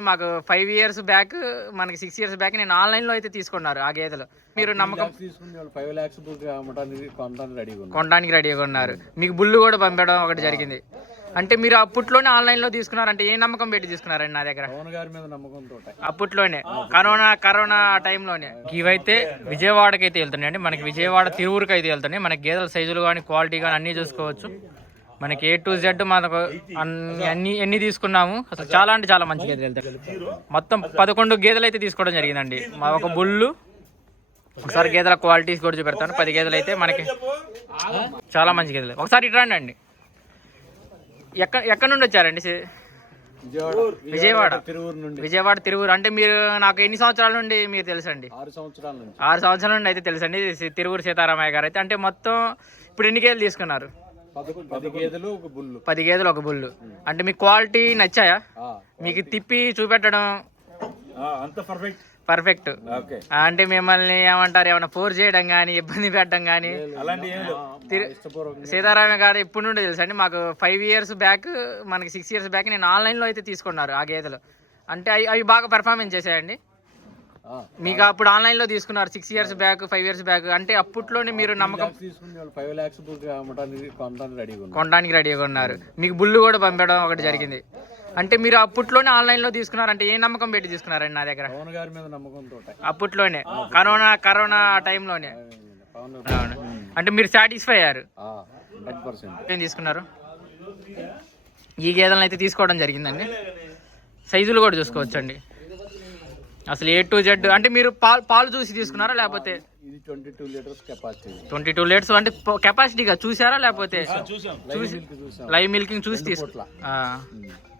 మాకు five years back మనకి six years back నేను ఆన్లైన్లో అయితే తీసుకున్నారు ఆ గేదెలు. మీరు నమ్మకం ఫైవ్ ల్యాక్స్ కొనడానికి రెడీగా ఉన్నారు. మీకు బుల్లు కూడా పంపడం ఒకటి జరిగింది. అంటే మీరు అప్పట్లోనే ఆన్లైన్లో తీసుకున్నారంటే ఏ నమ్మకం పెట్టి తీసుకున్నారండి నా దగ్గర? అప్పట్లోనే. కరోనా కరోనా టైంలోనే. ఇవైతే విజయవాడకి అయితే వెళ్తున్నాయి అండి మనకి విజయవాడ తిరువురుకి అయితే వెళ్తున్నాయి. మనకి గేదెల సైజులు కానీ క్వాలిటీ కానీ అన్నీ చూసుకోవచ్చు. మనకి ఏ టు జెడ్ మనకు అన్ని అన్ని ఎన్ని తీసుకున్నాము? అసలు చాలా అంటే చాలా మంచి గేదెలు వెళ్తాయి. మొత్తం పదకొండు గేదెలు అయితే తీసుకోవడం జరిగిందండి. మా ఒక బుల్లు ఒకసారి గేదెల క్వాలిటీస్ కూడా చూపెడతాను. పది గేదెలు అయితే మనకి చాలా మంచి గేదెలు. ఒకసారి ఇటు రండి అండి ఎక్కడ ఎక్కడ నుండి వచ్చారండి విజయవాడ. విజయవాడ. తిరువురు నుండి. అంటే మీరు నాకు ఎన్ని సంవత్సరాల నుండి మీరు తెలుసండి? ఆరు సంవత్సరాల నుంచి. ఆరు సంవత్సరాల నుండి అయితే తెలుసండి. తిరువురు సీతారామయ్య గారు అయితే. అంటే మొత్తం ఇప్పుడు ఎన్ని గేదెలు తీసుకున్నారు? పది గేదెలు ఒక బుల్లు. పది గేదెలు ఒక బుల్లు. అంటే మీకు క్వాలిటీ నచ్చాయా? ఆ, మీకు తిప్పి చూపెట్టడం ఆ, అంత పర్ఫెక్ట్ పర్ఫెక్ట్ ఓకే. అంటే మిమ్మల్ని ఏమంటారు? ఏమైనా ఫోర్ చేయడం కానీ ఇబ్బంది పెట్టడం కానీ సీతారామయ్య గారు ఎప్పుడు నుండి తెలుసండి మాకు ఫైవ్ ఇయర్స్ బ్యాక్ మనకి సిక్స్ ఇయర్స్ బ్యాక్ నేను ఆన్లైన్లో అయితే తీసుకున్నారు ఆ గేదెలు. అంటే అవి అవి బాగా పెర్ఫార్మెన్స్ చేసాయండి మీకు అప్పుడు ఆన్లైన్లో తీసుకున్నారు six years back five years back అంటే అప్పట్లోనే మీరు నమ్మకం ఫైవ్ ల్యాక్స్ కొనడానికి రెడీగా ఉన్నారు. మీకు బుల్లు కూడా పంపడం ఒకటి జరిగింది. అంటే మీరు అప్పట్లోనే ఆన్లైన్లో తీసుకున్నారంటే ఏ నమ్మకం పెట్టి తీసుకున్నారండి నా దగ్గర? పవన్ గారి మీద నమ్మకంతో. అప్పట్లోనే. కరోనా కరోనా టైంలోనే. అంటే మీరు సాటిస్ఫై అయ్యారు? ఏం తీసుకున్నారు? ఈ గేదెలను అయితే తీసుకోవడం జరిగిందండి. సైజులు కూడా చూసుకోవచ్చండి. అసలు ఏ టు జెడ్ అంటే మీరు పాలు పాలు చూసి తీసుకున్నారా లేకపోతే? ఇది twenty two litres capacity twenty two litres అంటే కెపాసిటీగా చూసారా లేకపోతే? చూసాం లైవ్ మిల్కింగ్ చూసి తీసుకు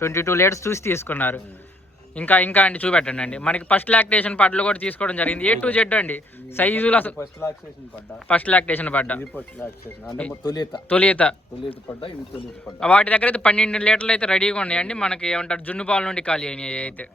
ట్వంటీ టూ లీటర్స్ చూసి తీసుకున్నారు. ఇంకా ఇంకా అండి చూపెట్టండి అండి మనకి ఫస్ట్ లాక్టేషన్ పడ్లు కూడా తీసుకోవడం జరిగింది. ఏ టు జెడ్ అండి. సైజులు అసలు ఫస్ట్ లాక్సేషన్ పడ్డా? ఫస్ట్ లాక్టేషన్ పడ్డా? తొలిత. వాటి దగ్గర అయితే పన్నెండు లీటర్లు అయితే రెడీగా ఉన్నాయండి. మనకి ఏమంటారు జున్ను పాల నుండి ఖాళీ అయినాయి అయితే.